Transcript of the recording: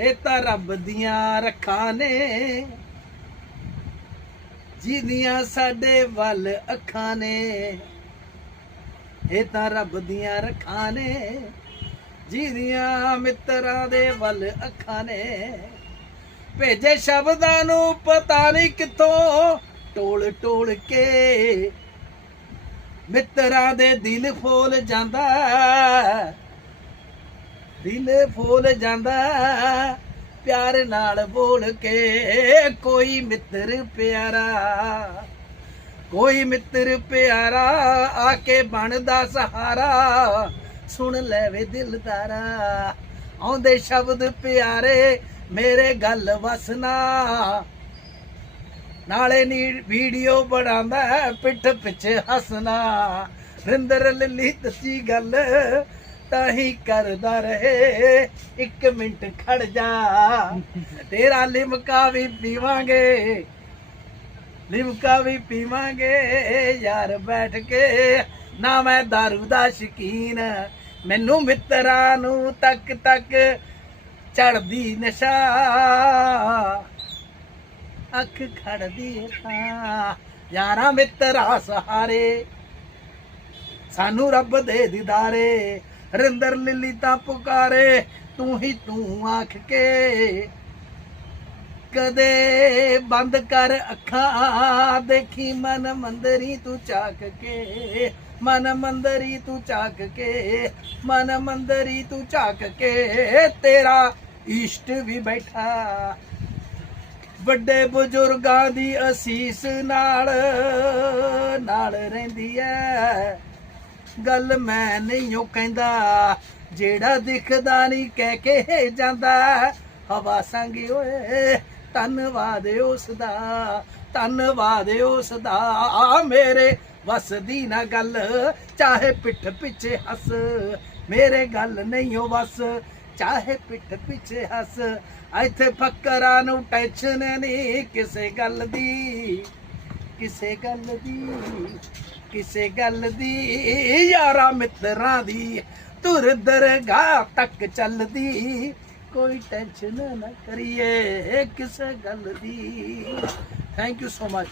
ਇਹ ਤਾਂ ਰੱਬ ਦੀਆਂ ਰੱਖਾਂ ਨੇ। ਜਿਹਦੀਆਂ ਸਾਡੇ ਵੱਲ ਅੱਖਾਂ ਨੇ, ਇਹ ਤਾਂ ਰੱਬ ਦੀਆਂ ਰੱਖਾਂ ਨੇ। ਜਿਹਦੀਆਂ ਮਿੱਤਰਾਂ ਦੇ ਵੱਲ ਅੱਖਾਂ ਨੇ, ਭੇਜੇ ਸ਼ਬਦਾਂ ਨੂੰ ਪਤਾ ਨਹੀਂ ਕਿੱਥੋਂ ਟੋਲ ਟੋਲ ਕੇ। ਮਿੱਤਰਾਂ ਦੇ ਦਿਲ ਫੋਲ ਜਾਂਦਾ। ਦਿਲ ਫੋਲ ਜਾਂਦਾ, ਪਿਆਰ ਨਾਲ ਬੋਲ ਕੇ ਕੋਈ ਮਿੱਤਰ ਪਿਆਰਾ, ਕੋਈ ਮਿੱਤਰ ਪਿਆਰਾ ਆ ਕੇ ਬਣਦਾ ਸਹਾਰਾ, ਸੁਣ ਲੈਵੇ ਦਿਲਦਾਰਾ, ਆਉਂਦੇ ਸ਼ਬਦ ਪਿਆਰੇ ਮੇਰੇ ਗੱਲ ਵਸਨਾ। ਨਾਲੇ ਨੀ ਵੀਡੀਓ ਬਣਾਉਂਦਾ, ਪਿੱਠ ਪਿੱਛੇ ਹੱਸਣਾ। ਰਿੰਦਰ ਲੱਲੀ ਦੱਸੀ ਗੱਲ ਤਾਂ ਹੀ ਕਰਦਾ ਰਹੇ। ਇੱਕ ਮਿੰਟ ਖੜ ਜਾ। ਤੇਰਾ ਲਿਮਕਾ ਵੀ ਪੀਵਾਂਗੇ। ਲਿਮਕਾ ਵੀ ਪੀਵਾਂਗੇ, ਯਾਰ ਬੈਠ ਕੇ। ਨਾ ਮੈਂ दारू ਦਾ ਸ਼ਕੀਨ। ਮੈਨੂੰ ਮਿੱਤਰਾਂ ਨੂੰ ਤੱਕ ਤੱਕ ਚੜਦੀ ਨਸ਼ਾ। ਅੱਖ ਖੜਦੀ ਏ ਤਾਂ। ਯਾਰਾਂ ਮਿੱਤਰਾਂ ਸਹਾਰੇ, ਸਾਨੂੰ ਰੱਬ ਦੇ ਦੀਦਾਰੇ। ਰਿੰਦਰ ਲਿੱਲੀ ਤਾਂ ਪੁਕਾਰੇ, ਤੂੰ ਹੀ ਤੂੰ ਆਖ ਕੇ। ਕਦੇ ਬੰਦ ਕਰ ਅੱਖਾਂ, ਦੇਖੀ ਮਨ ਮੰਦਰੀ ਤੂੰ ਚਾਕ ਕੇ। ਮਨ ਮੰਦਰੀ ਤੂੰ ਚਾਕ ਕੇ, ਮਨ ਮੰਦਰੀ ਤੂੰ ਚਾਕ ਕੇ। ਤੇਰਾ ਇਸ਼ਟ ਵੀ ਬੈਠਾ। ਵੱਡੇ ਬਜ਼ੁਰਗਾਂ ਦੀ ਅਸੀਸ ਨਾਲ ਨਾਲ ਰਹਿੰਦੀ ਐ। ਗੱਲ ਮੈਂ ਨਹੀਂ ਉਹ ਕਹਿੰਦਾ। ਜਿਹੜਾ ਦਿਖਦਾ ਨਹੀਂ ਕਹਿ ਕੇ ਜਾਂਦਾ। ਹਵਾ ਸੰਗ ਓਏ, ਧੰਨਵਾਦ ਉਸ ਦਾ ਧੰਨਵਾਦ ਉਸ ਦਾ ਆ ਮੇਰੇ ਵਸ ਦੀ ਨਾ ਗੱਲ, ਚਾਹੇ ਪਿੱਠ ਪਿੱਛੇ ਹੱਸ। ਮੇਰੇ ਗੱਲ ਨਹੀਂ ਉਹ ਵਸ, ਚਾਹੇ ਪਿੱਠ ਪਿੱਛੇ ਹੱਸ। ਇੱਥੇ ਫੱਕਰਾਂ ਨੂੰ ਟੈਨਸ਼ਨ ਨਹੀਂ ਕਿਸੇ ਗੱਲ ਦੀ, ਕਿਸੇ ਗੱਲ ਦੀ। ਕਿਸੇ ਗੱਲ ਦੀ, ਯਾਰਾ ਮਿੱਤਰਾਂ ਦੀ ਤੁਰ ਦਰਗਾਹ ਤੱਕ ਚੱਲਦੀ। ਕੋਈ ਟੈਨਸ਼ਨ ਨਾ ਕਰੀਏ ਕਿਸੇ ਗੱਲ ਦੀ। Thank you so much